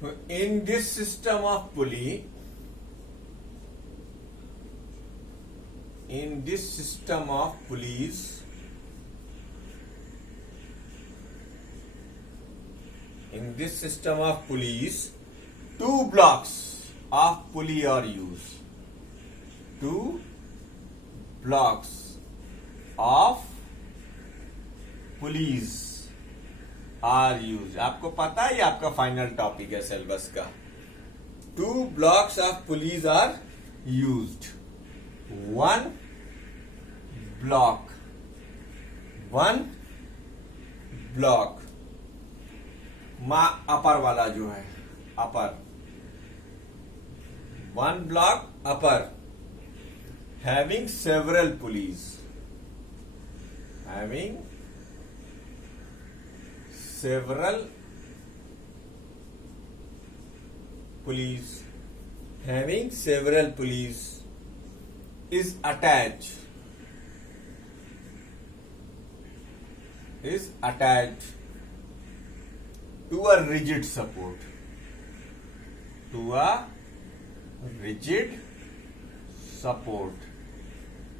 In this system of pulley, in this system of pulleys, two blocks of pulley are used. Two blocks of pulleys are use. आपको पता है, आपका final topic है syllabus का. Two blocks of pulleys are used. One block upper वाला जो है, upper one block upper having several pulleys, several pulleys is attached to a rigid support,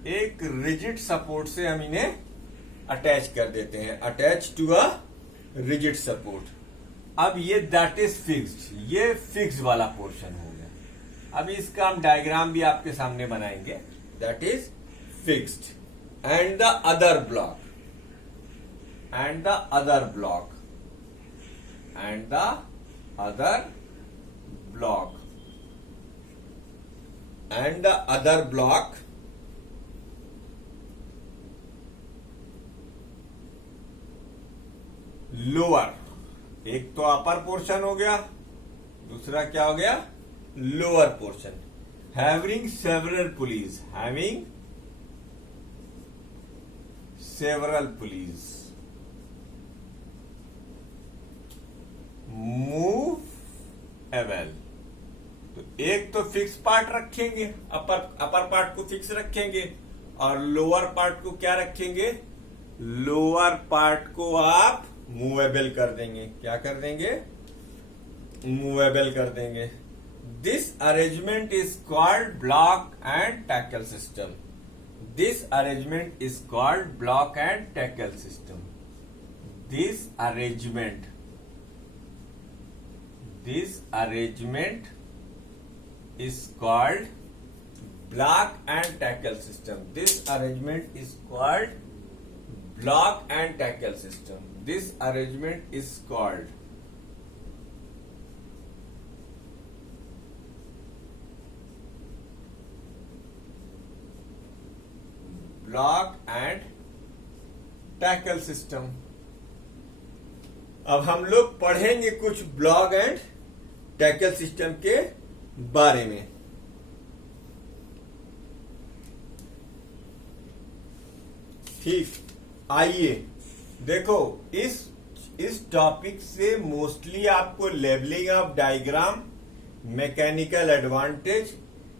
एक रिजिड सपोर्ट से हम इन्हें अटैच कर देते हैं. Attach to a rigid support. अब ये दैट इज फिक्स्ड, ये फिक्स वाला पोर्शन हो गया. अब इसका हम डायग्राम भी आपके सामने बनाएंगे. That is fixed. And the other block lower. एक तो अपर पोर्शन हो गया, दूसरा क्या हो गया, lower portion. Having several pulleys movable. तो एक तो फिक्स पार्ट रखेंगे, अपर पार्ट को फिक्स रखेंगे, और लोअर पार्ट को क्या रखेंगे, लोअर पार्ट को आप मूवेबल कर देंगे. क्या कर देंगे, मूवेबल कर देंगे. This arrangement is called block and tackle system. This arrangement is called block and tackle system. This arrangement is called block and tackle system. This arrangement is called block and tackle system. This arrangement is called block and tackle system. अब हम लोग पढ़ेंगे कुछ block and tackle system के बारे में. ठीक, आइए देखो, इस टॉपिक से मोस्टली आपको labelling of diagram, mechanical advantage,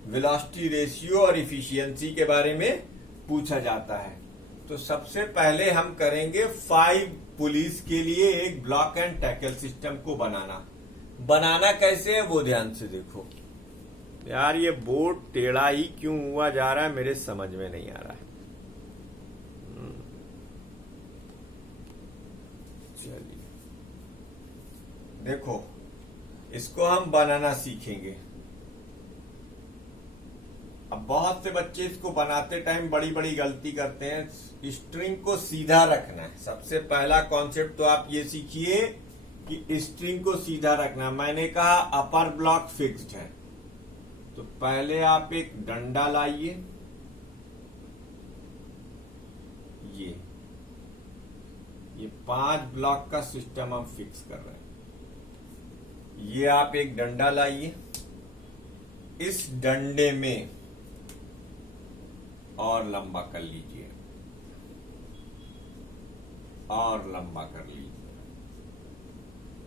velocity ratio और इफिशियंसी के बारे में पूछा जाता है. तो सबसे पहले हम करेंगे 5 पुलिस के लिए एक ब्लॉक एंड टैकल सिस्टम को बनाना कैसे है वो ध्यान से देखो. यार ये बोर्ड टेढ़ा ही क्यों हुआ जा रहा है, मेरे समझ में नहीं आ रहा है. चलिए देखो, इसको हम बनाना सीखेंगे. अब बहुत से बच्चे इसको बनाते टाइम बड़ी बड़ी गलती करते हैं. स्ट्रिंग को सीधा रखना है. सबसे पहला कॉन्सेप्ट तो आप ये सीखिए कि स्ट्रिंग को सीधा रखना. मैंने कहा अपर ब्लॉक फिक्स्ड है, तो पहले आप एक डंडा लाइए. ये 5 ब्लॉक का सिस्टम हम फिक्स कर रहे हैं. ये आप एक डंडा लाइए. इस डंडे में और लंबा कर लीजिए, और लंबा कर लीजिए,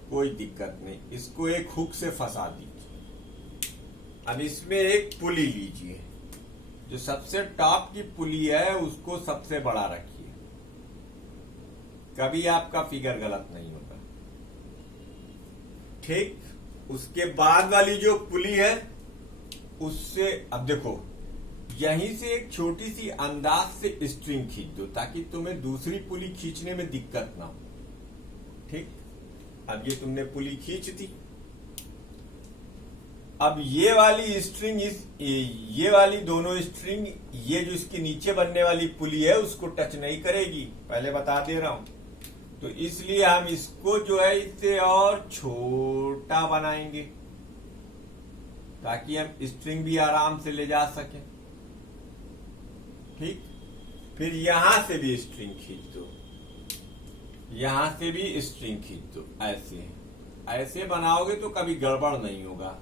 कोई दिक्कत नहीं. इसको एक हुक से फंसा दीजिए. अब इसमें एक पुली लीजिए. जो सबसे टॉप की पुली है उसको सबसे बड़ा रखिए. कभी आपका फिगर गलत नहीं होता. ठीक, उसके बाद वाली जो पुली है उससे अब देखो यहीं से एक छोटी सी अंदाज से स्ट्रिंग खींच दो ताकि तुम्हें दूसरी पुली खींचने में दिक्कत ना हो। ठीक, अब ये तुमने पुली खींच दी। अब ये वाली स्ट्रिंग ये वाली दोनों स्ट्रिंग ये जो इसके नीचे बनने वाली पुली है उसको टच नहीं करेगी, पहले बता दे रहा हूं। तो इसलिए हम इसको जो है इससे और छोटा बनाएंगे ताकि हम स्ट्रिंग भी आराम से ले जा सकें। ठीक, फिर यहां से भी स्ट्रिंग खींच दो, यहां से भी स्ट्रिंग खींच दो। ऐसे ऐसे बनाओगे तो कभी गड़बड़ नहीं होगा।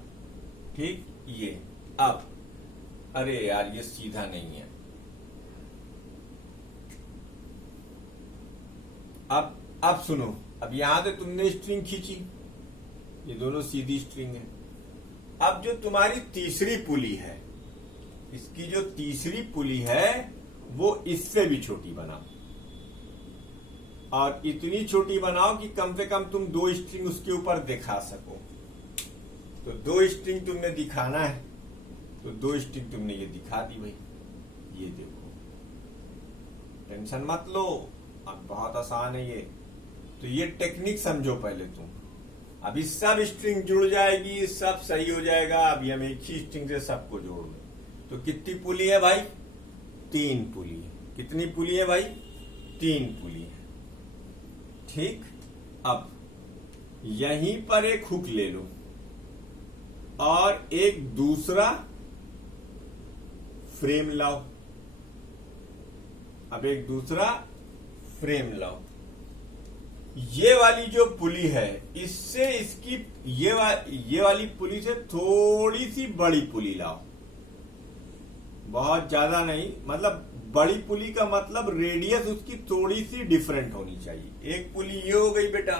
ठीक, ये अब अरे यार ये सीधा नहीं है। अब सुनो, अब यहां से तुमने स्ट्रिंग खींची, ये दोनों सीधी स्ट्रिंग है। अब जो तुम्हारी तीसरी पुली है, इसकी जो तीसरी पुली है वो इससे भी छोटी बनाओ और इतनी छोटी बनाओ कि कम से कम तुम 2 स्ट्रिंग उसके ऊपर दिखा सको। तो 2 स्ट्रिंग तुमने दिखाना है तो 2 स्ट्रिंग तुमने ये दिखा दी भाई। ये देखो, टेंशन मत लो, अब बहुत आसान है ये। तो ये टेक्निक समझो पहले तुम। अभी सब स्ट्रिंग जुड़ जाएगी, सब सही हो जाएगा। अभी हम एक ही स्ट्रिंग से सबको जोड़ लें। तो कितनी पुली है भाई? 3 पुली है। कितनी पुली है भाई? 3 पुली है। ठीक, अब यहीं पर एक हुक ले लो और एक दूसरा फ्रेम लाओ। अब एक दूसरा फ्रेम लाओ। ये वाली जो पुली है इससे इसकी ये वाली पुली से थोड़ी सी बड़ी पुली लाओ, बहुत ज्यादा नहीं। मतलब बड़ी पुली का मतलब रेडियस उसकी थोड़ी सी डिफरेंट होनी चाहिए। एक पुली ये हो गई बेटा,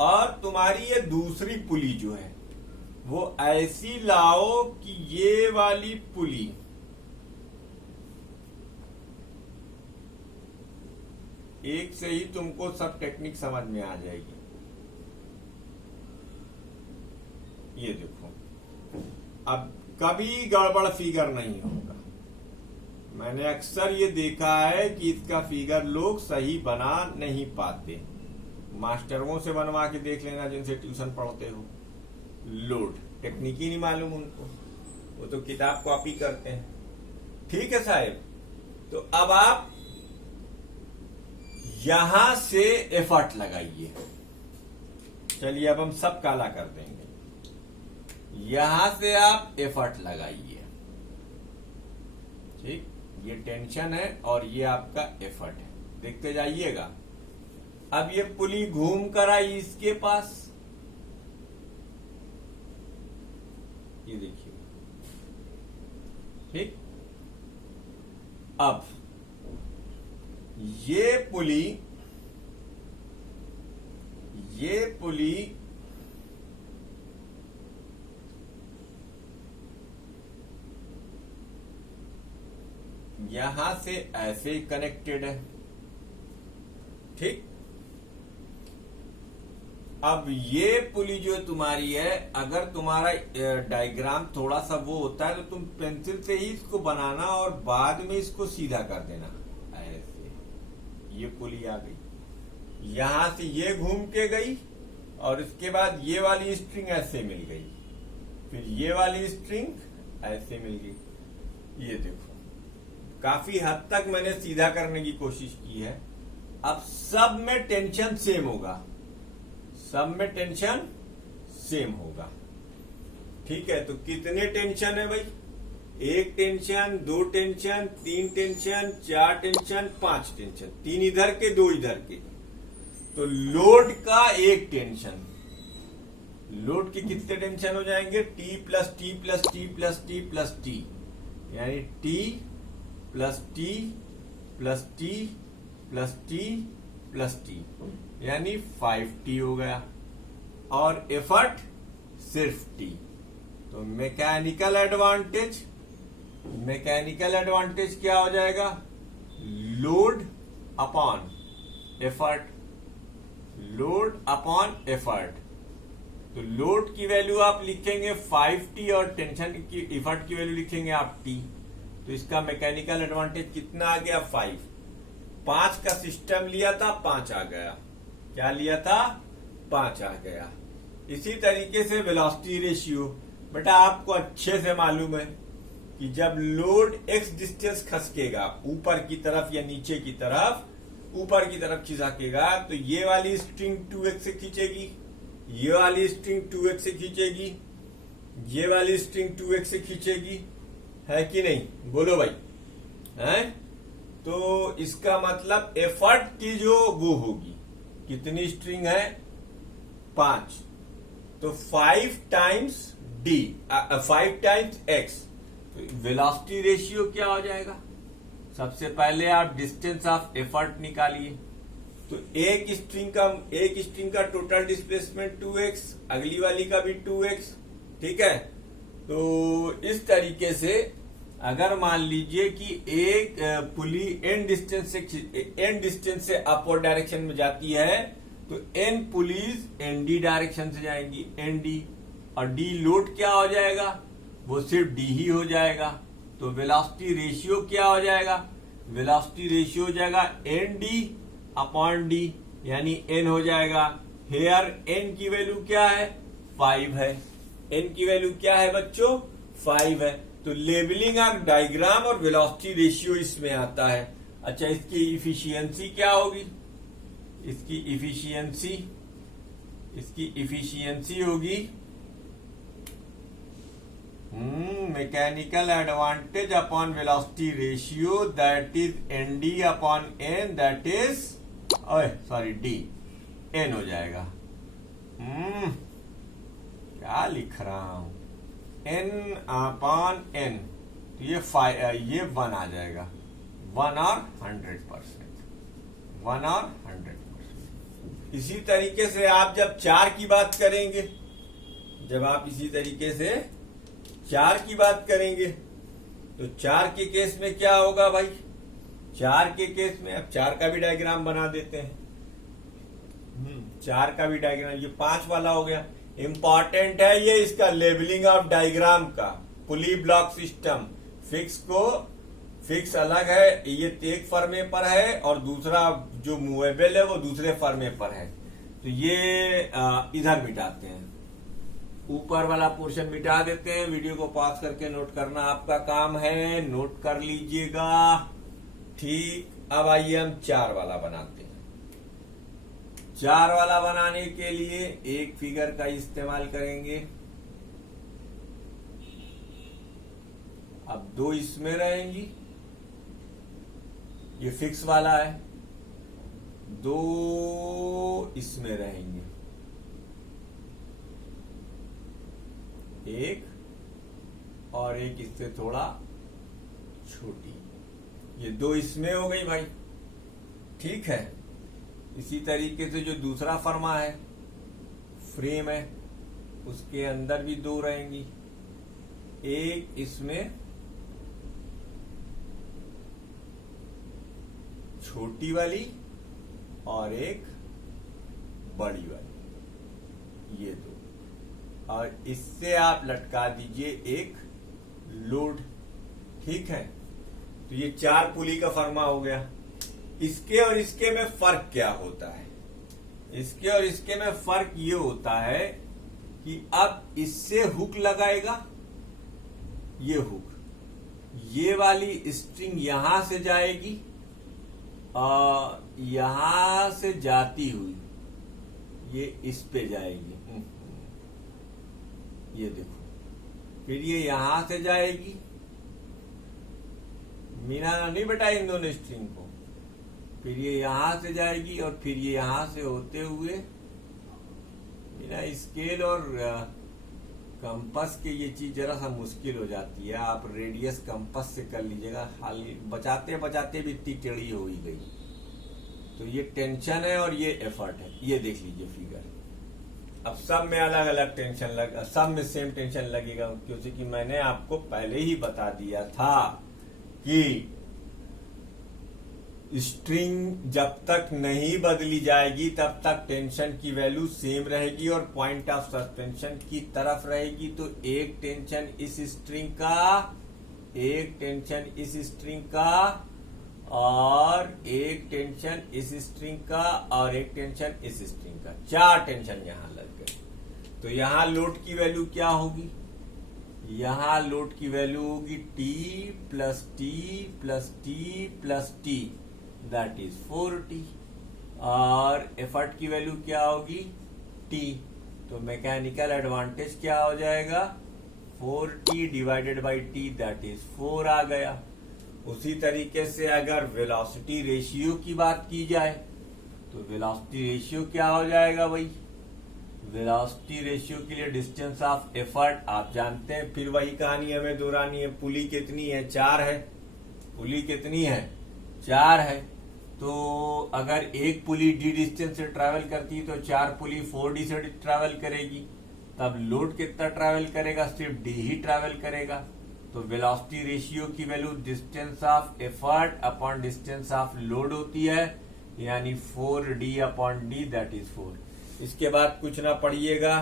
और तुम्हारी ये दूसरी पुली जो है वो ऐसी लाओ कि ये वाली पुली एक से ही तुमको सब टेक्निक समझ में आ जाएगी। ये देखो, अब कभी गड़बड़ फिगर नहीं होगा। मैंने अक्सर ये देखा है कि इसका फिगर लोग सही बना नहीं पाते। मास्टरों से बनवा के देख लेना जिनसे ट्यूशन पढ़ते हो। लोड टेक्निक ही नहीं मालूम उनको, वो तो किताब कॉपी करते हैं। ठीक है साहब, तो अब आप यहां से एफर्ट लगाइए। चलिए अब हम सब काला कर देंगे। यहां से आप एफर्ट लगाइए। ठीक, ये टेंशन है और ये आपका एफर्ट है, देखते जाइएगा। अब ये पुली घूम कर आई इसके पास, ये देखिए। ठीक, अब ये पुली यहां से ऐसे कनेक्टेड है। ठीक, अब ये पुली जो तुम्हारी है, अगर तुम्हारा डायग्राम थोड़ा सा वो होता है तो तुम पेंसिल से ही इसको बनाना और बाद में इसको सीधा कर देना। ऐसे ये पुली आ गई, यहां से ये घूम के गई और इसके बाद ये वाली स्ट्रिंग ऐसे मिल गई, फिर ये वाली स्ट्रिंग ऐसे मिल गई। ये देखो, काफी हद तक मैंने सीधा करने की कोशिश की है। अब सब में टेंशन सेम होगा, सब में टेंशन सेम होगा। ठीक है, तो कितने टेंशन है भाई? 1 tension, 2 tension, 3 tension, 4 tension, 5 tension. 3 इधर के, 2 इधर के। तो लोड का 1 टेंशन। लोड के कितने टेंशन हो जाएंगे? T plus T plus T plus T plus T, यानी T plus T plus T plus T plus T, यानी 5T हो गया। और एफर्ट सिर्फ T। तो मैकेनिकल एडवांटेज क्या हो जाएगा? Load upon effort, load upon effort. तो लोड की वैल्यू आप लिखेंगे 5t और टेंशन की इफर्ट की वैल्यू लिखेंगे आप t। तो इसका मैकेनिकल एडवांटेज कितना आ गया 5। 5 का सिस्टम लिया था 5 आ गया। क्या लिया था 5 आ गया। इसी तरीके से वेलोसिटी रेशियो बेटा आपको अच्छे से मालूम है कि जब लोड x डिस्टेंस खसकेगा ऊपर की तरफ या नीचे की तरफ, ऊपर की तरफ खिसकेगा तो ये वाली स्ट्रिंग 2x से खींचेगी, ये वाली स्ट्रिंग 2x से खींचेगी, ये वाली स्ट्रिंग 2x से खींचेगी, है कि नहीं? बोलो भाई, है? तो इसका मतलब एफर्ट की जो वो होगी, कितनी स्ट्रिंग है 5, तो 5 टाइम्स d, 5 टाइम्स x। तो वेलोसिटी रेशियो क्या हो जाएगा? सबसे पहले आप डिस्टेंस ऑफ एफर्ट निकालिए। तो एक स्ट्रिंग का टोटल डिस्प्लेसमेंट 2x, अगली वाली का भी 2x, ठीक है। तो इस तरीके से अगर मान लीजिए कि एक पुली n डिस्टेंस से अपवर्ड डायरेक्शन में जाती है तो n पुलीज nd डायरेक्शन से जाएंगी, nd, और d लोड क्या हो जाएगा? वो सिर्फ d ही हो जाएगा। तो वेलोसिटी रेशियो क्या हो जाएगा? वेलोसिटी रेशियो हो जाएगा nd अपॉन d, यानी n हो जाएगा। हेयर n की वैल्यू क्या है? 5 है। n की वैल्यू क्या है बच्चों? 5 है। तो लेबलिंग ऑफ डायग्राम और वेलोसिटी रेशियो इसमें आता है। अच्छा, इसकी इफिशियंसी क्या होगी? इसकी इफिशियंसी होगी mechanical advantage upon velocity ratio, that is nd upon n, that is d, n हो जाएगा। क्या लिख रहा हूं? n अपॉन n, तो ये 1 आ जाएगा। 1 और 100%, 1 और 100%। इसी तरीके से आप जब 4 की बात करेंगे, जब आप इसी तरीके से 4 की बात करेंगे तो 4 के केस में क्या होगा भाई? 4 के केस में अब 4 का भी डायग्राम बना देते हैं। 4 का भी डायग्राम, ये 5 वाला हो गया। इंपॉर्टेंट है ये इसका लेबलिंग ऑफ डायग्राम का। पुली ब्लॉक सिस्टम, फिक्स अलग है, ये एक फर्मे पर है और दूसरा जो मूवेबल है वो दूसरे फर्मे पर है। तो ये इधर मिटाते हैं, ऊपर वाला पोर्शन मिटा देते हैं। वीडियो को पॉज करके नोट करना आपका काम है, नोट कर लीजिएगा। ठीक, अब आइए हम 4 वाला बनाते हैं। 4 वाला बनाने के लिए एक फिगर का इस्तेमाल करेंगे। अब 2 इसमें रहेंगी, ये फिक्स वाला है, 2 इसमें रहेंगे, एक और एक इससे थोड़ा छोटी, ये 2 इसमें हो गई भाई, ठीक है। इसी तरीके से जो दूसरा फर्मा है, फ्रेम है, उसके अंदर भी 2 रहेंगी, एक इसमें छोटी वाली और एक बड़ी वाली, ये 2, और इससे आप लटका दीजिए एक लोड, ठीक है। तो ये 4 पुली का फर्मा हो गया। इसके और इसके में फर्क क्या होता है? इसके और इसके में फर्क ये होता है कि अब इससे हुक लगाएगा, ये हुक, ये वाली स्ट्रिंग यहां से जाएगी और यहां से जाती हुई ये इस पे जाएगी, ये देखो, फिर ये यहां से जाएगी, मिलाना नहीं बेटा इन दोनों स्ट्रिंग को, फिर ये यहां से जाएगी और फिर ये यहां से होते हुए, बिना स्केल और कंपास के ये चीज जरा सा मुश्किल हो जाती है। आप रेडियस कंपास से कर लीजिएगा, हाल बचाते बचाते भी इतनी टेढ़ी हो ही गई। तो ये टेंशन है और ये एफर्ट है, ये देख लीजिए फिगर। अब सब में अलग अलग टेंशन सब में सेम टेंशन लगेगा, क्योंकि मैंने आपको पहले ही बता दिया था कि स्ट्रिंग जब तक नहीं बदली जाएगी तब तक टेंशन की वैल्यू सेम रहेगी और पॉइंट ऑफ सस्पेंशन की तरफ रहेगी। तो एक टेंशन इस स्ट्रिंग का, एक टेंशन इस स्ट्रिंग का, और एक टेंशन इस स्ट्रिंग का, और एक टेंशन इस स्ट्रिंग का। 4 टेंशन यहां लग गए। तो यहां लोड की वैल्यू क्या होगी? यहां लोड की वैल्यू होगी T plus T plus T plus T, that is 4T। और एफर्ट की वैल्यू क्या होगी? T। तो मैकेनिकल एडवांटेज क्या हो जाएगा? 4T divided by T, that is 4 आ गया। उसी तरीके से अगर वेलोसिटी रेशियो की बात की जाए तो वेलोसिटी रेशियो क्या हो जाएगा भाई? वेलोसिटी रेशियो के लिए डिस्टेंस ऑफ एफर्ट आप जानते हैं, फिर वही कहानी हमें दोहरानी है। पुली कितनी है? 4 है। पुली कितनी है? 4 है। तो अगर एक पुली डी डिस्टेंस से ट्रैवल करती है तो 4 पुली 4D से ट्रैवल करेगी। तब लोड कितना ट्रैवल करेगा? सिर्फ D ही ट्रैवल करेगा। तो वेलोसिटी रेशियो की value distance of effort upon distance of load होती है, यानी 4D upon D, that is 4। इसके बाद कुछ ना पढ़िएगा,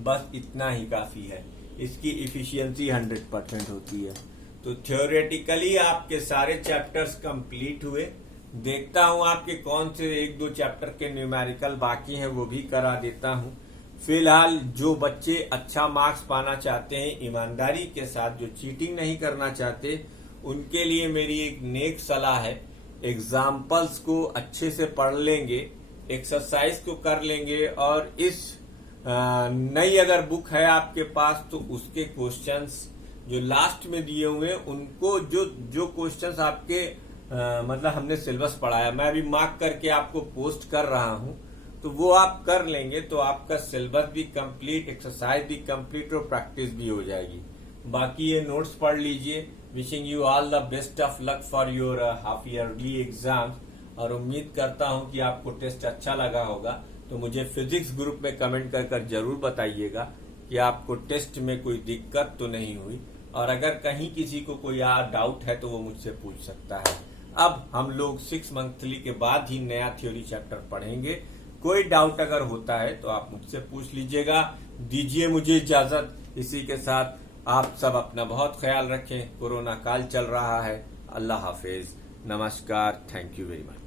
बस इतना ही काफी है। इसकी इफिशियंसी 100% होती है। तो थ्योरेटिकली आपके सारे चैप्टर्स कंप्लीट हुए। देखता हूं आपके कौन से 1-2 चैप्टर के न्यूमेरिकल बाकी हैं, वो भी करा देता हूं। फिलहाल जो बच्चे अच्छा मार्क्स पाना चाहते हैं ईमानदारी के साथ, जो चीटिंग नहीं करना चाहते, उनके लिए मेरी एक नेक सलाह है। एग्जाम्पल्स को अच्छे से पढ़ लेंगे, एक्सरसाइज को कर लेंगे, और इस नई अगर बुक है आपके पास तो उसके क्वेश्चंस जो लास्ट में दिए हुए उनको, जो क्वेश्चंस आपके मतलब हमने सिलेबस पढ़ाया, मैं अभी मार्क करके आपको पोस्ट कर रहा हूं, तो वो आप कर लेंगे तो आपका सिलेबस भी कंप्लीट, एक्सरसाइज भी कंप्लीट और प्रैक्टिस भी हो जाएगी। बाकी ये नोट्स पढ़ लीजिए। Wishing you all the best of luck for your half yearly exams, और उम्मीद करता हूं कि आपको टेस्ट अच्छा लगा होगा। तो मुझे फिजिक्स ग्रुप में कमेंट कर जरूर बताइएगा कि आपको टेस्ट में कोई दिक्कत तो नहीं हुई, और अगर कहीं किसी को कोई डाउट है तो वो मुझसे पूछ सकता है। अब हम लोग 6 मंथली के बाद ही नया थ्योरी चैप्टर पढ़ेंगे। कोई डाउट अगर होता है तो आप मुझसे पूछ लीजिएगा। दीजिए मुझे इजाजत। इसी के साथ आप सब अपना बहुत ख्याल रखें। कोरोना काल चल रहा है। अल्लाह हाफिज, नमस्कार, थैंक यू वेरी मच।